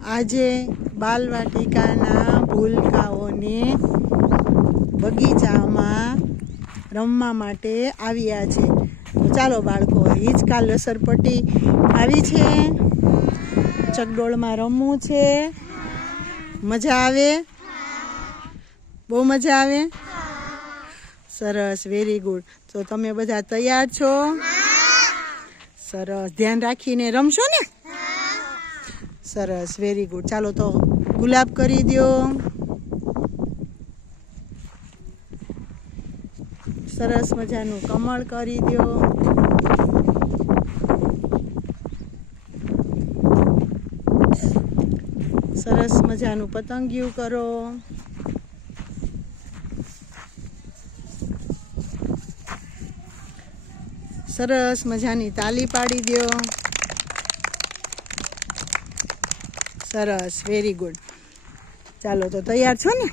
આજે બાલવાટિકાના ભૂલકાઓને બગીચામાં રમવા માટે આવ્યા છે. તો ચાલો બાળકો, હિંચકા લસરપટ્ટી આવી છે, ચકડોળમાં રમવું છે. મજા આવે? બહુ મજા આવે? સરસ, વેરી ગુડ. તો તમે બધા તૈયાર છો? સરસ, ધ્યાન રાખીને રમશો ને? સરસ, વેરી ગુડ. ચાલો તો ગુલાબ કરી દો. સરસ મજાનું કમળ કરી દો. સરસ મજાનું પતંગિયું કરો. સરસ મજાની તાલી પાડી દો. સરસ, વેરી ગુડ. ચાલો તો તૈયાર છો ને?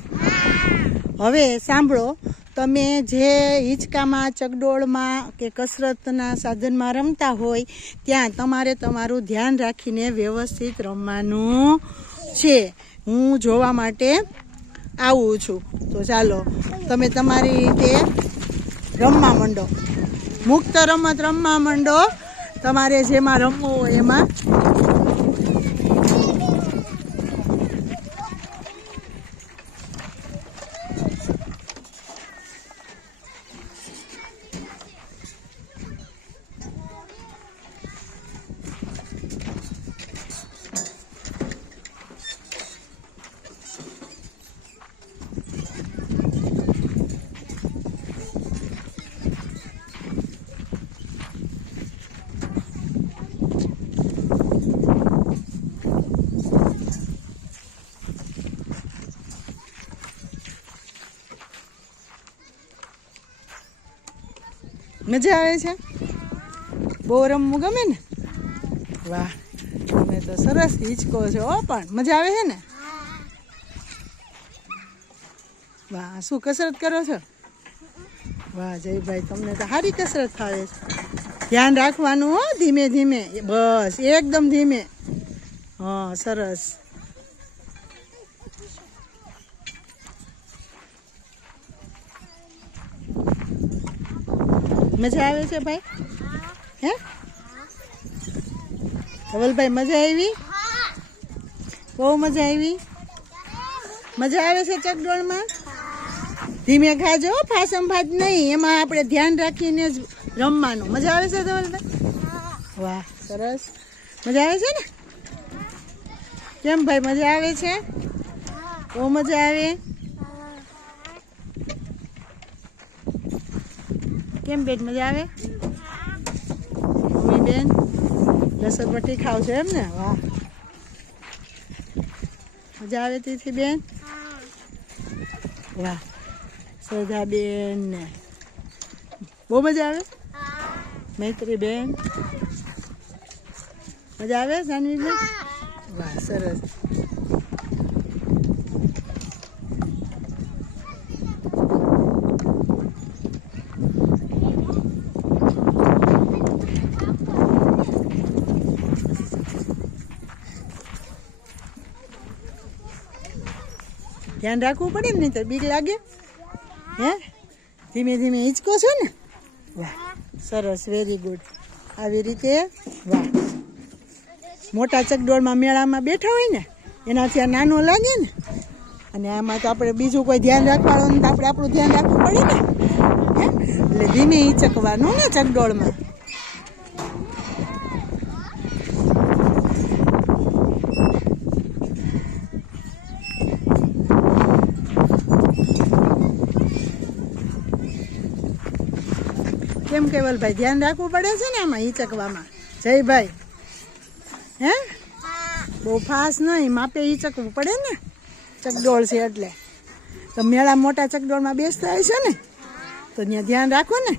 હવે સાંભળો, તમે જે હિંચકામાં, ચકડોળમાં કે કસરતના સાધનમાં રમતા હોય ત્યાં તમારે તમારું ધ્યાન રાખીને વ્યવસ્થિત રમવાનું છે. હું જોવા માટે આવું છું. તો ચાલો તમે તમારી રીતે રમવા માંડો. મુક્ત રમત રમવા માંડો. તમારે જેમાં રમવું હોય એમાં. મજા આવે છે? બહુ રમવું ગમે ને? વાહ, તમે તો સરસ હિંચકો છો. પણ મજા આવે છે ને? વાહ, શું કસરત કરો છો? વાહ જયભાઈ, તમને તો સારી કસરત ફાવે છે. ધ્યાન રાખવાનું હો, ધીમે ધીમે. બસ એકદમ ધીમે. હા, સરસ. મજા આવે છે ભાઈ? હે ધવલભાઈ, મજા આવી? બહુ મજા આવી? મજા આવે છે ચકડોળમાં? ધીમે ખાજો, ફાસમ ફાટ નહીં. એમાં આપણે ધ્યાન રાખીને જ રમવાનું. મજા આવે છે ધવલભાઈ? વાહ, સરસ. મજા આવે છે ને? કેમ ભાઈ, મજા આવે છે? બહુ મજા આવે? કેમ બેન, મજા આવે? મમ્મી બેન લસરપટ્ટી ખાવ છો એમ ને? વાહ, મજા આવે તીથી બેન? વાહ, શ્રદ્ધા બેન ને બહુ મજા આવે? મૈત્રી બેન મજા આવે? જાનવી બેન? વાહ, સરસ. ધ્યાન રાખવું પડે ને, નહીં તો બીક લાગે. હે, ધીમે ધીમે હિંચકો છો ને? વાહ, સરસ, વેરી ગુડ. આવી રીતે. વાહ, મોટા ચકડોળમાં મેળામાં બેઠા હોય ને એનાથી આ નાનો લાગે ને. અને આમાં તો આપણે બીજું કોઈ ધ્યાન રાખવાનું, તો આપણે આપણું ધ્યાન રાખવું પડે ને. હે, એટલે ધીમે હિંચકવાનું ને ચકડોળમાં. કેમ કેવલભાઈ, ધ્યાન રાખવું પડે છે ને આમાં હિંચકવામાં? જયભાઈ, હે બહુ ફાસ્ટ નહીં, માપે હિંચકવું પડે ને. ચકડોળ છે એટલે. તો મેળા મોટા ચકડોળમાં બેસતા હોય છે ને, તો ત્યાં ધ્યાન રાખો ને.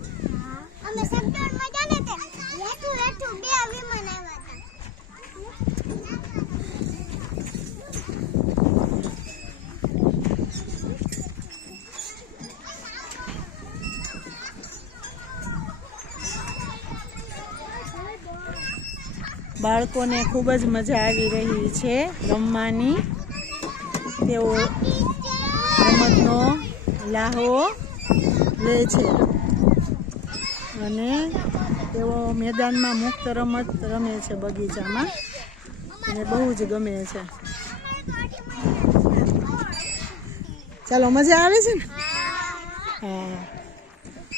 બાળકોને ખૂબ જ મજા આવી રહી છે રમવાની. તેઓ રમતનો લાહો લે છે અને તેઓ મેદાનમાં મુક્ત રમત રમે છે બગીચામાં, અને બહુ જ ગમે છે. ચાલો, મજા આવે છે ને? હા,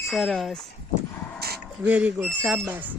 સરસ, વેરી ગુડ, શાબાશ.